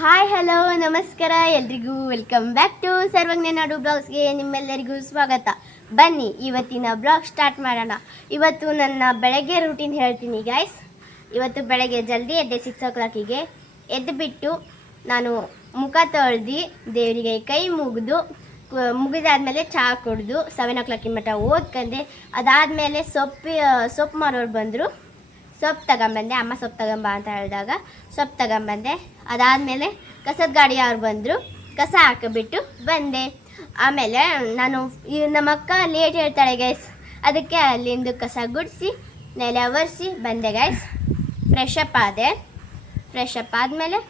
Hi hello ನಮಸ್ಕಾರ ಎಲ್ರಿಗೂ welcome back to ಸರ್ವಜ್ಞ ನಾಡು ಬ್ಲಾಗ್ಸ್ಗೆ ನಿಮ್ಮೆಲ್ಲರಿಗೂ ಸ್ವಾಗತ. ಬನ್ನಿ ಇವತ್ತಿನ ಬ್ಲಾಗ್ ಸ್ಟಾರ್ಟ್ ಮಾಡೋಣ. ಇವತ್ತು ನನ್ನ ಬೆಳಗ್ಗೆ ರೂಟೀನ್ ಹೇಳ್ತೀನಿ ಗೈಸ್. ಇವತ್ತು ಬೆಳಗ್ಗೆ ಜಲ್ದಿ ಎದ್ದೆ 6 o'clock ಎದ್ದು ಬಿಟ್ಟು ನಾನು ಮುಖ ತೊಳೆದು ದೇವರಿಗೆ ಕೈ ಮುಗಿದಾದ್ಮೇಲೆ ಚಹಾ ಕುಡಿದು 7 o'clock ಮಟ್ಟ ಓದ್ಕೊಂಡೆ. ಅದಾದಮೇಲೆ ಸೊಪ್ಪು ಮಾರೋರು ಬಂದರು, ಸೊಪ್ಪು ತಗೊಂಬಂದೆ. ಅಮ್ಮ ಸೊಪ್ಪು ತಗೊಂಬ ಅಂತ ಹೇಳಿದಾಗ ಸೊಪ್ಪು ತಗೊಂಬಂದೆ. ಅದಾದಮೇಲೆ ಕಸದ ಗಾಡಿ ಅವ್ರು ಬಂದರು, ಕಸ ಹಾಕಿಬಿಟ್ಟು ಬಂದೆ. ಆಮೇಲೆ ನಮ್ಮ ಅಕ್ಕ ಲೇಟ್ ಹೇಳ್ತಾಳೆ ಗೈಸ್, ಅದಕ್ಕೆ ಅಲ್ಲಿಂದ ಕಸ ಗುಡಿಸಿ ನೆಲ ಒರೆಸಿ ಬಂದೆ ಗೈಸ್. ಫ್ರೆಶ್ ಅಪ್ ಆದಮೇಲೆ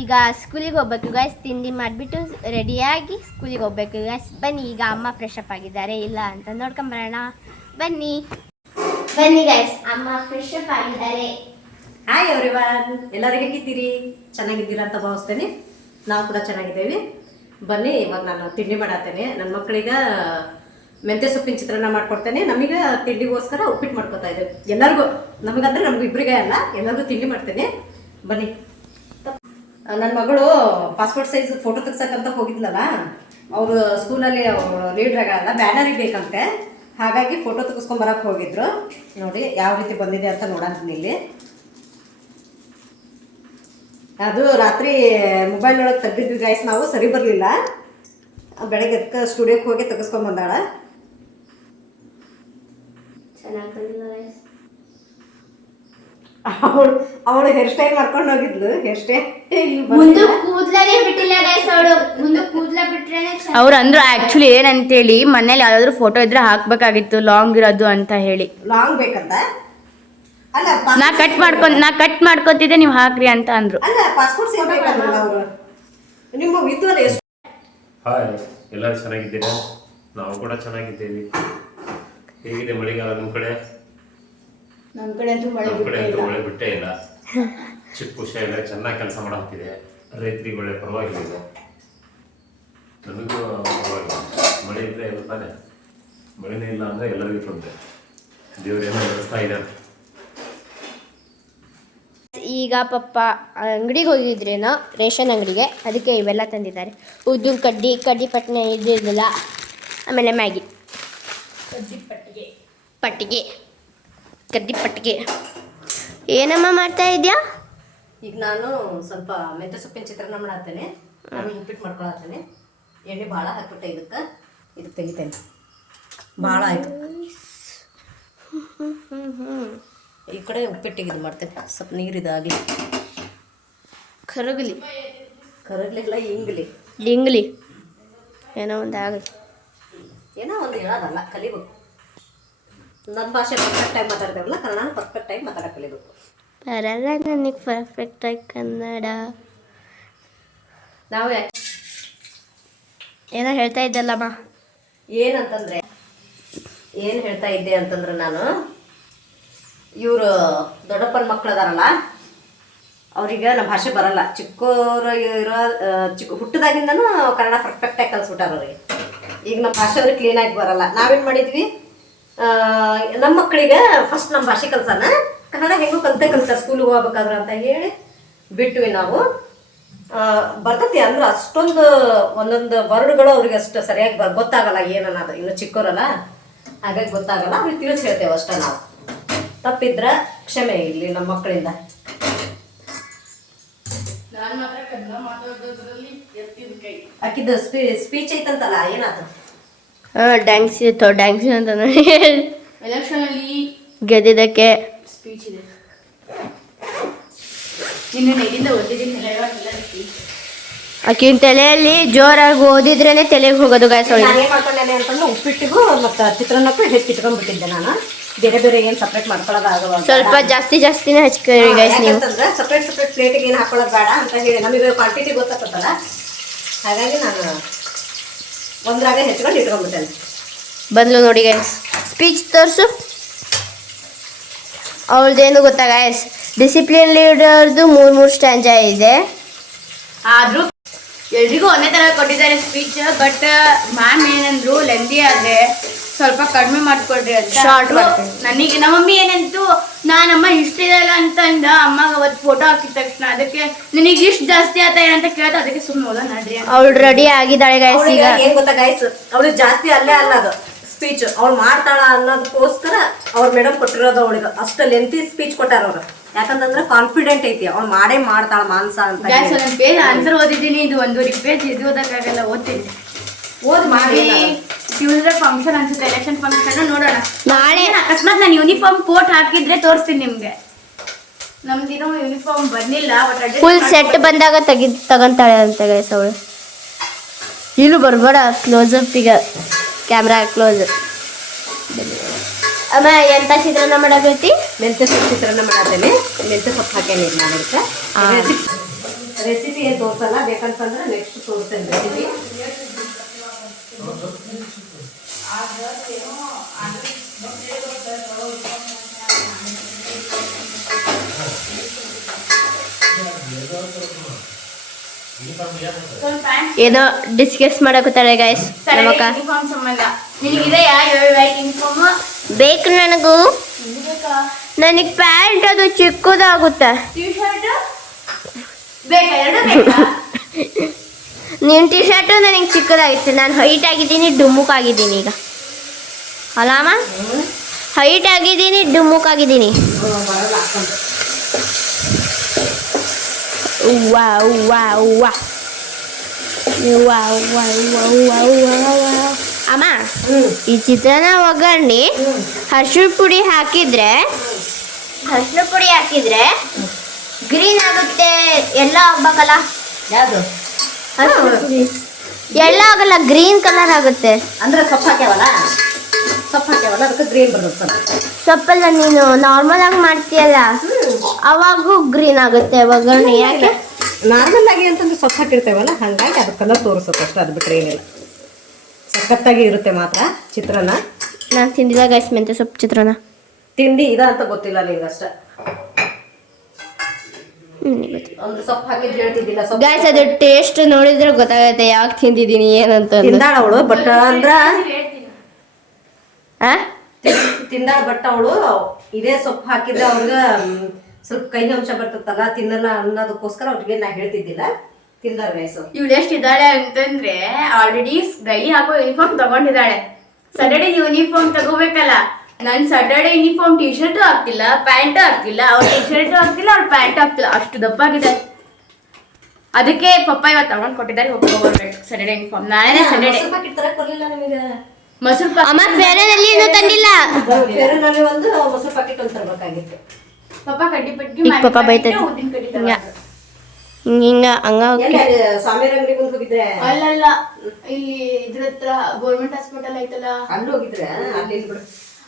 ಈಗ ಸ್ಕೂಲಿಗೆ ಹೋಗ್ಬೇಕು ಗೈಸ್. ತಿಂಡಿ ಮಾಡಿಬಿಟ್ಟು ರೆಡಿಯಾಗಿ ಸ್ಕೂಲಿಗೆ ಹೋಗ್ಬೇಕು ಗೈಸ್. ಬನ್ನಿ, ಈಗ ಅಮ್ಮ ಫ್ರೆಶ್ ಅಪ್ ಆಗಿದ್ದಾರೆ ಇಲ್ಲ ಅಂತ ನೋಡ್ಕೊಂಬರೋಣ. ಬನ್ನಿ ಗೈಸ್, ಅಮ್ಮ ಫ್ರೆಶ್ ಅಪ್ ಆಗಿದ್ದಾರೆ. ಹಾಯ್ ಎವ್ರಿವನ್, ಎಲ್ಲರೂ ಹೇಗಿದ್ದೀರಿ? ಚೆನ್ನಾಗಿದ್ದೀರಾ ಅಂತ ಭಾವಿಸ್ತೇನೆ. ನಾವು ಕೂಡ ಚೆನ್ನಾಗಿದ್ದೇವೆ. ಬನ್ನಿ, ಇವಾಗ ನಾನು ತಿಂಡಿ ಮಾಡತ್ತೇನೆ. ನನ್ನ ಮಕ್ಕಳಿಗೆ ಮೆಂತ್ಯ ಸೊಪ್ಪಿನ ಚಿತ್ರಾನ್ನ ಮಾಡ್ಕೊಡ್ತೇನೆ. ನಮಗೆ ತಿಂಡಿಗೋಸ್ಕರ ಉಪ್ಪಿಟ್ಟು ಮಾಡ್ಕೊತಾ ಇದ್ದೇವೆ. ಎಲ್ಲರಿಗೂ, ನಮಗಂದ್ರೆ ನಮ್ಗೆ ಇಬ್ಬರಿಗೆ ಅಲ್ಲ, ಎಲ್ಲರಿಗೂ ತಿಂಡಿ ಮಾಡ್ತೇನೆ. ಬನ್ನಿ. ನನ್ನ ಮಗಳು ಪಾಸ್ಪೋರ್ಟ್ ಸೈಜ್ ಫೋಟೋ ತೆಗ್ಸಕ್ಕಂತ ಹೋಗಿದ್ಲಲ್ಲ, ಅವರು ಸ್ಕೂಲಲ್ಲಿ ಲೀಡ್ರ್ ಆಗಲ್ಲ, ಬ್ಯಾನರಿಗೆ ಬೇಕಂತೆ. ಹಾಗಾಗಿ ಫೋಟೋ ತೆಗೆಸ್ಕೊಂಬರಕ್ಕೆ ಹೋಗಿದ್ರು. ನೋಡಿ ಯಾವ ರೀತಿ ಬಂದಿದೆ ಅಂತ ನೋಡಂತೀನಿ. ಇಲ್ಲಿ ಅದು ರಾತ್ರಿ ಮೊಬೈಲ್ ಒಳಗೆ ತೆಗ್ದಿದ್ವಿ ಗೈಸ್. ನಾವು ಸರಿ ಬರಲಿಲ್ಲ. ಬೆಳಗ್ಗೆ ಸ್ಟುಡಿಯೋಕ್ಕೆ ಹೋಗಿ ತೆಗೆಸ್ಕೊಂಬಂದಾಳ. ಅವಳು ಹೇರ್ ಸ್ಟೈಲ್ ಮಾಡ್ಕೊಂಡು ಹೋಗಿದ್ಲು. ಹೇರ್ ಸ್ಟೈಲ್ ಅವ್ರು ಅಂದ್ರು ಆಕ್ಚುಲಿ ಏನಂತೇಳಿ, ಮನೇಲಿ ಯಾವ್ದಾದ್ರು ಫೋಟೋ ಇದ್ರೆ ಹಾಕ್ಬೇಕಾಗಿತ್ತು ಲಾಂಗ್ ಇರೋದು ಅಂತ ಹೇಳಿ. ಲಾಂಗ್ ಬೇಕಂತ ಅಲ್ಲ, ನಾ ಕಟ್ ಮಾಡ್ಕೊತಿದ್ದೆ, ನೀವು ಹಾಕ್ರಿ ಅಂತ ಅಂದ್ರು. ಅಲ್ಲ, ಪಾಸ್ಪೋರ್ಟ್ ಸೇವ್ ಬೇಕಂದ್ರ ಅವರು. ನಿಮ್ಮ ವಿದ್ವಲ್ ಎಷ್ಟು? ಹಾಯ್, ಎಲ್ಲರೂ ಚೆನ್ನಾಗಿದ್ದೀರಾ? ನಾವು ಕೂಡ ಚೆನ್ನಾಗಿದ್ದೇವೆ. ಹೇಗಿದೆ ಮಳೆಗಾಲ ನಿಮ್ಮ ಕಡೆ? ನಮ್ಮ ಕಡೆ ಅಂತೂ ಮಳೆ ಬಿಟ್ಟೇ ಇಲ್ಲ. ಚಿಕ್ಕ ವಿಷಯ ಎಲ್ಲ ಚೆನ್ನಾಗಿ ಕೆಲಸ ಮಾಡಾಕ್ತಿದೆ. ರೈತರಿಗೆ ಒಳ್ಳೆ ಪರವಾಗಿಲ್ಲ. ನಮಗೂ ಪರವಾಗಿಲ್ಲ. ಮಳೆ ಇದ್ರೆ ಎಲ್ಲ ತಾನೆ. ಮಳೆನೇ ಇಲ್ಲ ಅಂದರೆ ಎಲ್ಲರಿಗೂ ತೊಂದರೆ. ದೇವರೇನೋ ವ್ಯವಸ್ಥೆ ಇದೆ. ಈಗ ಪಪ್ಪ ಅಂಗಡಿಗೆ ಹೋಗಿದ್ರೇನೋ, ರೇಷನ್ ಅಂಗಡಿಗೆ, ಅದಕ್ಕೆ ಇವೆಲ್ಲ ತಂದಿದ್ದಾರೆ. ಉದ್ದು ಕಡ್ಡಿ ಪಟ್ನೆ ಇದ್ದಿರಲಿಲ್ಲ. ಆಮೇಲೆ ಮ್ಯಾಗಿ, ಕಡ್ಡಿ ಪಟ್ಟಿಗೆ. ಏನಮ್ಮ ಮಾಡ್ತಾ ಇದೆಯಾ? ಈಗ ನಾನು ಸ್ವಲ್ಪ ಮೆಂತ್ಯ ಸೊಪ್ಪಿನ ಚಿತ್ರಾನ್ನ ಮಾಡತ್ತೇನೆ. ನಾನು ಉಪ್ಪಿಟ್ಟು ಮಾಡ್ಕೊಳತ್ತೇನೆ. ಎಣ್ಣೆ ಭಾಳ ಹಾಕ್ಬಿಟ್ಟೆ ಇದಕ್ಕೆ ತೆಗಿತೇನೆ. ಭಾಳ ಆಯಿತು. ಈ ಕಡೆ ಉಪ್ಪಿಟ್ಟಿಗೆ ಇದು ಮಾಡ್ತೇನೆ. ಸ್ವಲ್ಪ ನೀರಿದಾಗಲಿ, ಕರಗಲಿಲ್ಲ, ಇಂಗ್ಲಿ ಏನೋ ಒಂದು ಆಗಲಿ. ಏನೋ ಒಂದು ಹೇಳೋದಲ್ಲ, ಕಲಿಬೇಕು. ನನ್ನ ಭಾಷೆ ಪರ್ಫೆಕ್ಟಾಗಿ ಮಾತಾಡ್ತೇವಲ್ಲ, ಕನ್ನಡನ ಪರ್ಫೆಕ್ಟಾಗಿ ಮಾತಾಡೋಕೆ ಕಲಿಬೇಕು. ಬರಲ್ಲ ನನಗೆ ಪರ್ಫೆಕ್ಟಾಗಿ ಕನ್ನಡ. ನಾವು ಏನೋ ಹೇಳ್ತಾ ಇದ್ದಲ್ಲಮ್ಮ. ಏನು ಹೇಳ್ತಾ ಇದ್ದೆ ಅಂತಂದ್ರೆ, ನಾನು ಇವರು ದೊಡ್ಡಪ್ಪನ ಮಕ್ಳು ಅದಾರಲ್ಲ, ಅವ್ರಿಗೆ ನಮ್ಮ ಭಾಷೆ ಬರಲ್ಲ. ಚಿಕ್ಕವರು ಹುಟ್ಟಿದಾಗಿಂದನೂ ಕನ್ನಡ ಪರ್ಫೆಕ್ಟಾಗಿ ಕಲಿಸ್ಬಿಟ್ಟಾರ ಅವ್ರಿಗೆ. ಈಗ ನಮ್ಮ ಭಾಷೆ ಅವ್ರಿಗೆ ಕ್ಲೀನಾಗಿ ಬರಲ್ಲ. ನಾವೇನು ಮಾಡಿದ್ವಿ, ನಮ್ಮ ಮಕ್ಕಳಿಗೆ ಫಸ್ಟ್ ನಮ್ಮ ಭಾಷೆ ಕಲ್ಸೋಣ, ಕನ್ನಡ ಹೆಂಗೂ ಕಲ್ತಾರೆ ಸ್ಕೂಲಿಗೆ ಹೋಗ್ಬೇಕಾದ್ರೆ ಅಂತ ಹೇಳಿ ಬಿಟ್ವಿ ನಾವು. ಬರ್ತೈತಿ ಅಂದ್ರೆ ಅಷ್ಟೊಂದು ಒಂದೊಂದು ವರ್ಡ್ಗಳು ಅವ್ರಿಗೆ ಅಷ್ಟು ಸರಿಯಾಗಿ ಗೊತ್ತಾಗಲ್ಲ ಏನನ್ನೋದು. ಇನ್ನು ಚಿಕ್ಕವರಲ್ಲ, ಹಾಗಾಗಿ ಗೊತ್ತಾಗಲ್ಲ. ಅವ್ರಿಗೆ ತಿಳಿಸಿ ಹೇಳ್ತೇವೆ ಅಷ್ಟೇ ನಾವು. ತಪ್ಪಿದ್ರೆ ಕ್ಷಮೆ ಇರಲಿ ನಮ್ಮ ಮಕ್ಕಳಿಂದ. ಆಕಿದ್ದು ಸ್ಪೀಚ್ ಐತಂತಲ್ಲ, ಏನಾದ್ರು ಡ್ಯಾನ್ಸ್ ಅಂತ ನೋಡಿ, ಎಲೆಕ್ಷನ್ ಅಲ್ಲಿ ಗೆದ್ದಿದ್ದಕ್ಕೆ ಸ್ಪೀಚ್ ಇದೆ. ನಿನ್ನೆ ಓದಿದ್ದೀನಿ. ಆಕಿನ ತಲೆಯಲ್ಲಿ ಜೋರಾಗಿ ಓದಿದ್ರೇನೆ ತಲೆಗೆ ಹೋಗೋದು ಗಾಯ್ಸ್. ನಾನು ಏನು ಮಾಡ್ಕೊಂಡೇನೆ ಅಂತಂದ್ರೆ, ಉಪ್ಪಿಟ್ಟಿಗೂ ಮತ್ತು ಚಿತ್ರಾನ್ನಕ್ಕೂ ಹೆಚ್ಚು ಇಟ್ಕೊಂಡ್ಬಿಟ್ಟಿದ್ದೆ. ನಾನು ಬೇರೆ ಏನು ಸಪ್ರೇಟ್ ಮಾಡ್ಕೊಳ್ಳೋದಾಗಲ್ಲ. ಸ್ವಲ್ಪ ಜಾಸ್ತಿನೇ ಹಚ್ಕೊಳ್ಳಿ ಗೈಸ್ ನೀವು. ಯಾಕಂತಂದ್ರೆ ಸಪ್ರೇಟ್ ಪ್ಲೇಟಿಗೆ ಏನು ಹಾಕೊಳ್ಳೋದು ಬೇಡ ಅಂತ ಹೇಳಿ ನಮಗೆ ಕ್ವಾಂಟಿಟಿ ಗೊತ್ತಾಗ್ತಲ್ಲ. ಹಾಗಾಗಿ ನಾನು ಒಂದ್ರಾಗ ಹೆಚ್ಚಿಕೊಂಡು ಇಟ್ಕೊಂಡ್ಬಿಟ್ಟೇನೆ. ಬಂದ್ಲು ನೋಡಿ ಗೈಸ್, ಸ್ಪೀಚ್ ತೋರಿಸು. ಅವಳದೇನು ಗೊತ್ತಾ ಗೈಸ್, ಡಿಸಿಪ್ಲಿನ್ ಲೀಡರ್ದು 3 ಸ್ಟ್ಯಾಂಜಾ ಇದೆ. ಆದರೂ ಎಲ್ರಿಗೂ ಒಂದೇ ಥರ ಕೊಟ್ಟಿದ್ದಾರೆ ಸ್ಪೀಚ್. ಬಟ್ ಮ್ಯಾಮ್ ಏನಂದ್ರು, ಲೆಂದಿ ಆದರೆ ಸ್ವಲ್ಪ ಕಡಿಮೆ ಮಾಡ್ಕೊಡ್ರಿ ಅಂತ Short ಮಾಡ್ತೀನಿ. ನನಗೆ ನಮ್ಮ ಮಮ್ಮಿ ಏನಂತು ನಾನಮ್ಮ ಇಷ್ಟ ಇರಲ್ಲ ಅಂತ ಅಂದ ಅಮ್ಮಗೆ ಅವತ್ತು ಫೋಟೋ ಹಾಕಿದ ತಕ್ಷಣ ಅದಕ್ಕೆ ನಿನಗೆ ಇಷ್ಟು ಜಾಸ್ತಿ ಆತ ಏನಂತ ಕೇಳ್ತಾ ಅದಕ್ಕೆ ಸುಮ್ಮನೆ ಹೋದ ನಡ್ರಿ ಅಂತ. ಅವಳು ರೆಡಿ ಆಗಿದ್ದಾಳೆ ಗೈಸ್ ಅವ್ಳಿಗೆ ಈಗ. ಏನ್ ಗೊತ್ತಾ ಗೈಸ್, ಅವಳು ಜಾಸ್ತಿ ಅಲ್ಲೇ ಅಲ್ಲ ಅದು ಸ್ಪೀಚ್ ಅವಳು ಮಾಡ್ತಾಳ ಅನ್ನೋದಕ್ಕೋಸ್ಕರ ಅವ್ರ ಮೇಡಮ್ ಕೊಟ್ಟಿರೋದು ಅವಳಿಗೆ ಅಷ್ಟ ಲೆಂತಿ ಸ್ಪೀಚ್ ಕೊಟ್ಟಾರ ಅವ್ರು. ಯಾಕಂತಂದ್ರೆ ಕಾನ್ಫಿಡೆಂಟ್ ಐತಿ ಅವ್ಳು ಮಾಡೇ ಮಾಡ್ತಾಳ ಮಾನ್ಸ ಅಂತ ಗೈಸ್ ಒಂದೊಂದು ಪೇಜ್ ಆನ್ಸರ್ ಓದಿದ್ದೀನಿ, ಇದು 1.5 ಪೇಜ್ ಇದು ಓದಕ್ಕಾಗಲ್ಲ, ಓದ್ತೀನಿ. ಓದ್ ಮಾಡಿ ಟ್ಯೂಸ್ಡೇ ಫಂಕ್ಷನ್ ಅನ್ಸುತ್ತೆ, ಎಲೆಕ್ಷನ್ ಫಂಕ್ಷನ್ ನೋಡೋಣ. ನಾಳೆ ಅಕಸ್ಮಾತ್ ನಾನು ಯೂನಿಫಾರ್ಮ್ ಕೋಟ್ ಹಾಕಿದ್ರೆ ತೋರಿಸ್ತೀನಿ ನಿಮ್ಗೆ. ನಮ್ದಿರೋ ಯೂನಿಫಾರ್ಮ್ ಬಂದಿಲ್ಲ, ಫುಲ್ ಸೆಟ್ ಬಂದಾಗ ತಗೊಂತಾಳೆ ಅಂತ ಗೈಸ್ ಅವಳು. ಇಲ್ಲೂ ಬರ್ಬೇಡ ಕ್ಲೋಸಪ್ ಈಗ, ಕ್ಯಾಮ್ರಾ ಕ್ಲೋಸ್. ಅಮ್ಮ ಎಂತ ಚಿತ್ರಾನ್ನ ಮಾಡಬೇಕು? ಮೆಂತ್ಯ ಸೊಪ್ಪು ಚಿತ್ರಾನ್ನ ಮಾಡತ್ತೇನೆ. ಮೆಂತ್ಯ ಸೊಪ್ಪು ಹಾಕೇನಿ ನಾನು ಅದಕ್ಕೆ. ರೆಸಿಪಿ ಏನು ತೋರಿಸಲ್ಲ, ಬೇಕಂತಂದ್ರೆ ನೆಕ್ಸ್ಟ್ ತೋರಿಸ್ತೇನೆ ರೆಸಿಪಿ. ಏನೋ ಡಿಸ್ಕಸ್ ಮಾಡಕತ್ತಾಳೆ ಗೈಸ್ ನಮ್ಮಕ್ಕ. ಯೂನಿಫಾರ್ಮ್ ಸಂಬಂಧ ನಿನಗಿದೆಯಾ ಯೂನಿಫಾರ್ಮ್? ಬೇಕು ನನಗೂ. ನನಗೆ ಪ್ಯಾಂಟ್ ಅದು ಚಿಕ್ಕದಾಗುತ್ತೆ. ಟೀ ಶರ್ಟ್ ಬೇಕಾ? ಎರಡು ಬೇಕಾ? ನಿನ್ನ ಟಿ ಶರ್ಟು ನನಗೆ ಚಿಕ್ಕದಾಗಿತ್ತು. ನಾನು ಹೈಟ್ ಆಗಿದ್ದೀನಿ, ಡುಮ್ಮುಕ್ ಆಗಿದ್ದೀನಿ ಈಗ. ಅಲ್ಲಮ್ಮ, ಹೈಟ್ ಆಗಿದ್ದೀನಿ, ಡುಮ್ಮುಕ್ ಆಗಿದ್ದೀನಿ. ವಾ ವಾ ವಾ ವಾ ವಾ ವಾ ವಾ. ಅಮ್ಮ, ಈ ಚಿತ್ರಾನ್ನ ಒಗ್ಗರಣೆ ಅರಿಶಿನ ಪುಡಿ ಹಾಕಿದ್ರೆ ಗ್ರೀನ್ ಆಗುತ್ತೆ. ಎಲ್ಲ ಆಗ್ಬೇಕಲ್ಲ? ಯಾವುದು ಎಲ್ಲ ಆಗಲ್ಲ, ಗ್ರೀನ್ ಕಲರ್ ಆಗುತ್ತೆ. ಅಂದ್ರೆ ಸೊಪ್ಪು ಹಾಕ್ಯಾವಲ್ಲ ಅದಕ್ಕೆ ಗ್ರೀನ್ ಬರುತ್ತೆ. ಸೊಪ್ಪೆಲ್ಲ ನೀನು ನಾರ್ಮಲ್ ಆಗಿ ಮಾಡ್ತೀಯಲ್ಲ, ಅವಾಗೂ ಗ್ರೀನ್ ಆಗುತ್ತೆ ಒಗ್ಗರಣೆ. ಯಾಕೆ? ನಾರ್ಮಲ್ ಆಗಿ ಅಂತಂದ್ರೆ ಸೊಪ್ಪು ಹಾಕಿರ್ತೇವಲ್ಲ, ಹಂಗಾಗಿ ಅದು ಕಲರ್ ತೋರಿಸುತ್ತೆ ಅಷ್ಟೇ. ಅದು ಬಿಟ್ಟರೆ ಏನಿಲ್ಲ, ಸಖತ್ತಾಗಿ ಇರುತ್ತೆ ಮಾತ್ರ ಚಿತ್ರಾನ್ನ. ನಾನು ತಿಂದಿಲ್ಲ ಗೈಸ್ ಮೆಂತ್ಯ ಸೊಪ್ಪು ಚಿತ್ರಾನ್ನ. ತಿಂಡಿ ಇದ ಅಂತ ಗೊತ್ತಿಲ್ಲ ನಿಂಗಷ್ಟೇ. ಒಂದು ಸೊಪ್ಪು ಹಾಕಿದ್ದು ಹೇಳ್ತಿದ್ದಿಲ್ಲ. ಸೊಪ್ಪು ಗೈಸ್ ಅದು ಟೇಸ್ಟ್ ನೋಡಿದ್ರೆ ಗೊತ್ತಾಗುತ್ತೆ ಯಾಕೆ ತಿಂದಿದ್ದೀನಿ ಏನಂತ. ತಿಂದಾಳ ಅವಳು, ಬಟ್ ಅಂದ್ರ ಆ ತಿಂದಾಳ, ಬಟ್ ಅವಳು ಇದೇ ಸೊಪ್ಪು ಹಾಕಿದ್ರೆ ಅವ್ರಿಗೆ ಸ್ವಲ್ಪ ಕೈ ಅಂಶ ಬರ್ತದಲ್ಲ, ತಿನ್ನಲ್ಲ ಅನ್ನೋದಕ್ಕೋಸ್ಕರ ಅವ್ರಿಗೆ ನಾ ಹೇಳ್ತಿದ್ದಿಲ್ಲ. ತಿಂದಾಳ ವಯಸ್ಸು. ಇವಳು ಎಷ್ಟಿದ್ದಾಳೆ ಅಂತಂದ್ರೆ ಆಲ್ರೆಡಿ ಡೈಲಿ ಹಾಕೋ ಯೂನಿಫಾರ್ಮ್ ತಗೊಂಡಿದ್ದಾಳೆ. ಸ್ಯಾಟರ್ಡೇ ಯೂನಿಫಾರ್ಮ್ ತಗೋಬೇಕಲ್ಲ, ನನ್ ಸ್ಯಾಟರ್ಡೇ ಯೂನಿಫಾರ್ಮ್ ಟಿ ಶರ್ಟ್ ಆಗ್ತಿಲ್ಲ, ಪ್ಯಾಂಟ್ ಆಗ್ತಿಲ್ಲ, ಅವ್ರ ಟಿ ಶರ್ಟ್ ಆಗ್ತಿಲ್ಲ, ಅವ್ರ ಪ್ಯಾಂಟ್ ಆಗ್ತಿಲ್ಲ, ಅಷ್ಟು ದಪ್ಪಾಗಿದೆ. ಅದಕ್ಕೆ ಪಪ್ಪ ಇವತ್ತು ತಗೊಂಡ್ ಕೊಟ್ಟಿದ್ದಾರೆ, ಹೋಗ್ಬೇಕು ಸ್ಯಾಟರ್ಡೇ ಯೂನಿಫಾರ್ಮ್. ನಾಳೆ ಸ್ಯಾಟರ್ಡೇ ಮೊಸರು ಅಮ್ಮ ಫೇರನಲ್ಲಿ ಏನೂ ತಂದಿಲ್ಲ. ಫೇರನಲ್ಲಿ ಒಂದು ಮೊಸರು ಪ್ಯಾಕೆಟ್ ಒಂದು ತರಬೇಕಾಗಿತ್ತು. ಪಪ್ಪ ಕಡ್ಡಿ ಪಟ್ಟಿ ಈಗ ಪಪ್ಪ ಬೈತೈತಿ. ಉದ್ದಿನ ಕಡ್ಡಿ ಹಿಂಗ ಹಂಗ ಎಲ್ಲಿ ಸ್ವಾಮಿಯರ ಅಂಗಡಿಗೆ ಬಂದು ಹೋಗಿದ್ರೆ? ಅಲ್ಲಲ್ಲ, ಇಲ್ಲಿ ಇದ್ರ ಹತ್ರ ಗೌರ್ಮೆಂಟ್ ಹಾಸ್ಪಿಟಲ್ ಐತಲ್ಲ, ಅಲ್ಲಿ ಹೋಗಿದ್ರೆ ಅಲ್ಲಿ ಬಿಡು.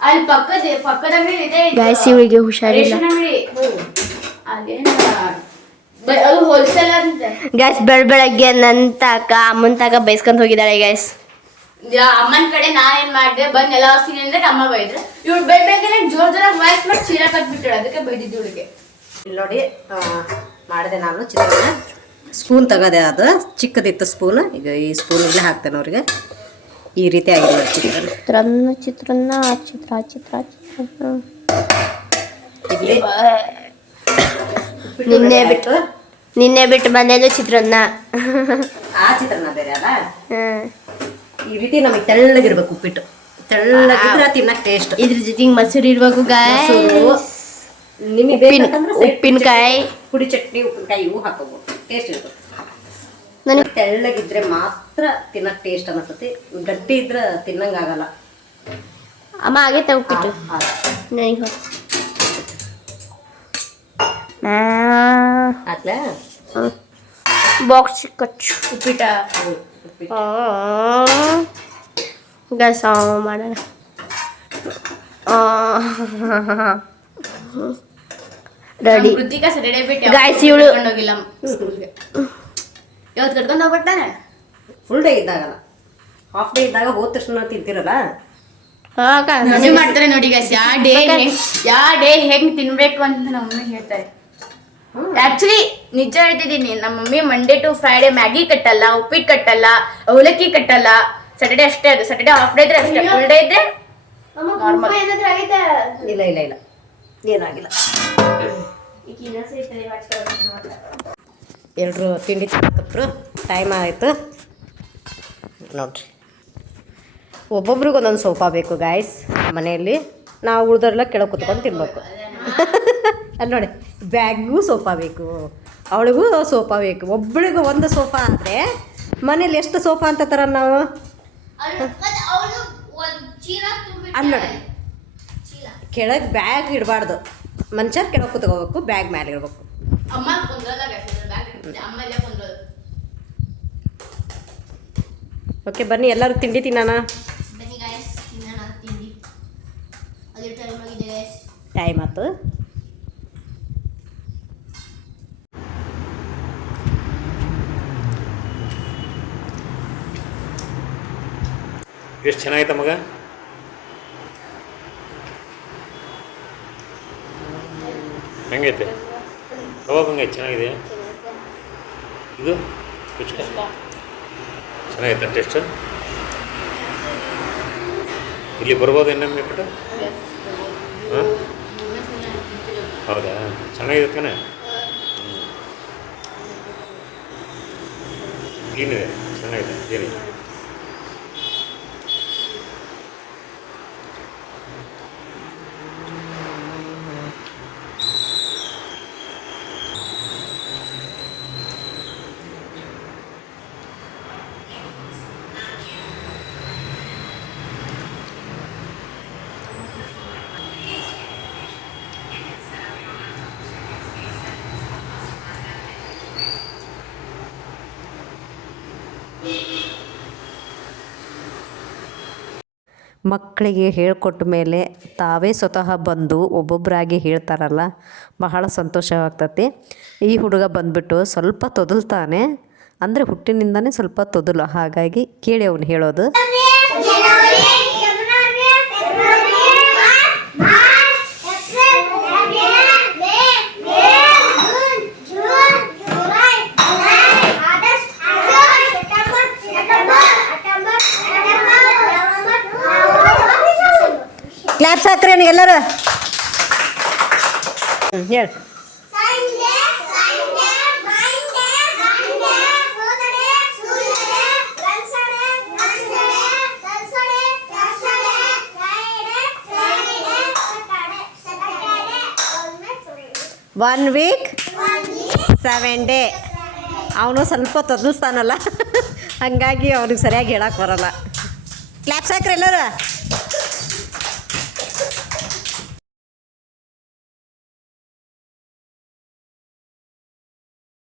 ಅಲ್ಲಿ ಪಕ್ಕದ ಅಂಗಡಿ ಇದೆ. ಗೈಸ್ ಇವಳಿಗೆ ಹುಷಾರಿಲ್ಲ. ರೇಷನ್ ಅಂಗಡಿ ಅದೇನ ಅದು ಹೋಲ್ಸೇಲ್ ಅಂತೆ. ಗೈಸ್ ಬೆಳಗ್ಗೆ ನನ್ನ ತಾಕ ಅಮ್ಮನ ತಾಕ ಬೈಸ್ಕೊಂಡ್ ಹೋಗಿದ್ದಾಳೆ ಗೈಸ್. ಅಮ್ಮನ ಕಡೆ ನಾ ಏನ್ ಮಾಡಿದೆ, ಬಂದ್ ಎಲ್ಲ ಹಸ್ತೀನಿ ಅಂದ್ರೆ ಅಮ್ಮ ಬೈದ್ರೆ, ಇವ್ಳು ಬೆಳಗ್ಗೆ ಜೋರಾಗಿ ವಾಯ್ಸ್ ಮಾಡಿ ಚೀರ ಕಟ್ಬಿಟ್ಟಾಳೆ, ಅದಕ್ಕೆ ಬೈದಿದ್ದು ಇವಳಿಗೆ. ಇಲ್ಲಿ ನೋಡಿ ಮಾಡಿದೆ ನಾನು ಚಿತ್ರಾನ್ನ. ಸ್ಪೂನ್ ತಗದೆ, ಅದು ಚಿಕ್ಕದಿತ್ತು ಸ್ಪೂನ್. ಈಗ ಈ ಸ್ಪೂನ್ ಇಲ್ಲೇ ಹಾಕ್ತೇನೆ ಅವ್ರಿಗೆ. ಈ ರೀತಿ ಆಗಿದೆ ನೋಡಿ ಚಿತ್ರಾನ್ನ. ಚಿತ್ರಾನ್ನ ಇಲ್ಲಿ ನಿನ್ನೆ ಬಿಟ್ಟು ಬಂದಿದ್ದು ಚಿತ್ರಾನ್ನ. ಆ ಚಿತ್ರಾನ್ನ ಬೇರೆ ಅಲ್ಲ. ಈ ರೀತಿ ನಮಗೆ ತೆಳ್ಳಗಿರ್ಬೇಕು ಉಪ್ಪಿಟ್ಟು. ತೆಳ್ಳಗಿದ್ರೆ ತಿನ್ನಕ್ ಟೇಸ್ಟ್. ಇದ್ರ ಜೊತೆಗೆ ಮೊಸರು ಇರ್ಬೇಕು ಗಾಯ್ಸ್. ನಿಮಗೆ ಉಪ್ಪಿನಕಾಯಿ, ಪುಡಿ ಚಟ್ನಿ, ಉಪ್ಪಿನಕಾಯಿ ಇವು ಹಾಕೋಬಹುದು, ಟೇಸ್ಟ್ ಇರ್ತದೆ. ನನಗೆ ತೆಳ್ಳಗಿದ್ರೆ ಮಾತ್ರ ತಿನ್ನಕ್ ಟೇಸ್ಟ್ ಅನಿಸ್ತತಿ. ಗಟ್ಟಿ ಇದ್ರೆ ತಿನ್ನಂಗಾಗಲ್ಲ. ಅಮ್ಮ ಆಗೈತೆ ಉಪ್ಪಿಟ್ಟು. ನನಗೆ ಹಾಕ್ಲಾ ಬಾಕ್ಸ್ ಕಚ್ಚು ಉಪ್ಪಿಟ್ಟ ಗಸ ಮಾಡೋಣ. ರೆಡಿ ಕೃತಿಕಾ ಸ್ಯಾಟರ್ಡೇ ಬಿಟ್ಟು Guys, ಇವಳು ಹೋಗಿಲ್ಲ ಸ್ಕೂಲ್ಗೆ. ಇವತ್ತು ಕರ್ಕೊಂಡು ಹೋಗ್ಬಿಟ್ಟಾನೆ. ಫುಲ್ ಡೇ ಇದ್ದಾಗಲ್ಲ, ಹಾಫ್ ಡೇ ಇದ್ದಾಗ ಹೋದ ತಕ್ಷಣ ತಿಂತಿರಲ್ಲ. ಮಮ್ಮಿ ಮಾಡ್ತಾರೆ ನೋಡಿ ಗೈಸ್, ಯಾವ ಡೇ ಹೆಂಗ್ ತಿನ್ಬೇಕು ಅಂತ ನಮ್ಮ ಮಮ್ಮಿ ಹೇಳ್ತಾರೆ. ಆಕ್ಚುಲಿ ನಿಜ ಹೇಳ್ತಿದ್ದೀನಿ, ನಮ್ಮ mummy Monday to Friday Maggi ಕಟ್ಟಲ್ಲ, ಉಪ್ಪಿಟ್ಟು ಕಟ್ಟಲ್ಲ, ಅವಲಕ್ಕಿ ಕಟ್ಟಲ್ಲ, ಸ್ಯಾಟರ್ಡೆ ಅಷ್ಟೇ ಅದು. ಸ್ಯಾಟರ್ಡೆ ಹಾಫ್ ಡೇ ಇದ್ರೆ ಅಷ್ಟೇ, ಫುಲ್ ಡೇ ಇದ್ರೆ ನಾರ್ಮಲ್ ಏನಾದ್ರೂ ಆಗೈತೆ ಇಲ್ಲ ಇಲ್ಲ ಇಲ್ಲ ಏನಾಗಿಲ್ಲ. ಈಗ ಇನ್ನೊಂದು ಸರಿ ತಲೆ ಮಾಡ್ಸ್ಕೊಳ್ಳೋದು. ಎಲ್ಲರೂ ತಿಂಡಿ ತಿನ್ನಕತ್ರು, ಟೈಮ್ ಆಯಿತು ನೋಡ್ರಿ. ಒಬ್ಬೊಬ್ರಿಗೆ ಒಂದೊಂದು ಸೋಫಾ ಬೇಕು ಗಾಯ್ಸ್ ಮನೆಯಲ್ಲಿ. ನಾವು ಉಳ್ದವ್ರೆಲ್ಲ ಕೆಳಗೆ ಕುತ್ಕೊಂಡು ತಿನ್ಬೇಕು. ಅಲ್ಲಿ ನೋಡಿ, ಬ್ಯಾಗ್ಗೂ ಸೋಫಾ ಬೇಕು, ಅವಳಿಗೂ ಸೋಫಾ ಬೇಕು. ಒಬ್ಬಳಿಗೂ ಒಂದು ಸೋಫಾ ಆದರೆ ಮನೇಲಿ ಎಷ್ಟು ಸೋಫಾ ಅಂತ ಥರ ನಾವು. ಅಲ್ಲಿ ನೋಡಿ, ಕೆಳಗೆ ಬ್ಯಾಗ್ ಇಡಬಾರ್ದು, ಮಂಚ ಕೆಳಗೆ ಕುತ್ಕೋಬೇಕು, ಬ್ಯಾಗ್ ಮೇಲೆ ಇಡಬೇಕು. ಅಮ್ಮ ಕುಂದ್ರಲ್ಲ, ಅಮ್ಮ ಎಲ್ಲ ಕುಂದ್ರಲ್ಲ. ಓಕೆ ಬನ್ನಿ ಎಲ್ಲರೂ ತಿಂಡಿ ತಿನ್ನೋಣ. ಬನ್ನಿ ಗಾಯ್ಸ್, ತಿನ್ನೋಣ ತಿಂಡಿ. ಅದೇ ಟೈಮ್ ಆಗಿದೆ ಗಾಯ್ಸ್. ಟೈಮ್ ಆಯ್ತು. ಎಷ್ಟು ಚೆನ್ನಾಗೈತ ಮಗ. ಹೆಂಗೈತೆ ಕಬಾಬ್? ಹೆಂಗೈತೆ? ಚೆನ್ನಾಗಿದೆ. ಇದು ಕುಚ್ಕ ಚೆನ್ನಾಗೈತೆ ಟೇಸ್ಟ್. ಇಲ್ಲಿ ಬರ್ಬೋದು ಇನ್ನೊಮ್ಮೆ ಬಿಟ್ಟು? ಹಾಂ ಹೌದಾ, ಚೆನ್ನಾಗಿದೆ ತಾನೆ. ಏನಿದೆ ಚೆನ್ನಾಗಿದೆ ಏನಿದೆ. ಮಕ್ಕಳಿಗೆ ಹೇಳಿಕೊಟ್ಟ ಮೇಲೆ ತಾವೇ ಸ್ವತಃ ಬಂದು ಒಬ್ಬೊಬ್ಬರಾಗಿ ಹೇಳ್ತಾರಲ್ಲ, ಬಹಳ ಸಂತೋಷವಾಗ್ತತಿ. ಈ ಹುಡುಗ ಬಂದುಬಿಟ್ಟು ಸ್ವಲ್ಪ ತೊದಲ್ತಾನೆ, ಅಂದರೆ ಹುಟ್ಟಿನಿಂದನೇ ಸ್ವಲ್ಪ ತೊದಲು. ಹಾಗಾಗಿ ಕೇಳಿ ಅವನು ಹೇಳೋದು. ಕ್ಲಾಪ್ಸ್ ಹಾಕ್ರಿ ಎಲ್ಲರೂ. ಹೇಳಿ. One week 7 day. ಅವನು ಸ್ವಲ್ಪ ತೊದಲ್ಸ್ತಾನಲ್ಲ, ಹಾಗಾಗಿ ಅವ್ನಿಗೆ ಸರಿಯಾಗಿ ಹೇಳಕ್ಕೆ ಬರೋಲ್ಲ. ಕ್ಲಾಪ್ಸ್ ಹಾಕ್ರಿ ಎಲ್ಲರೂ.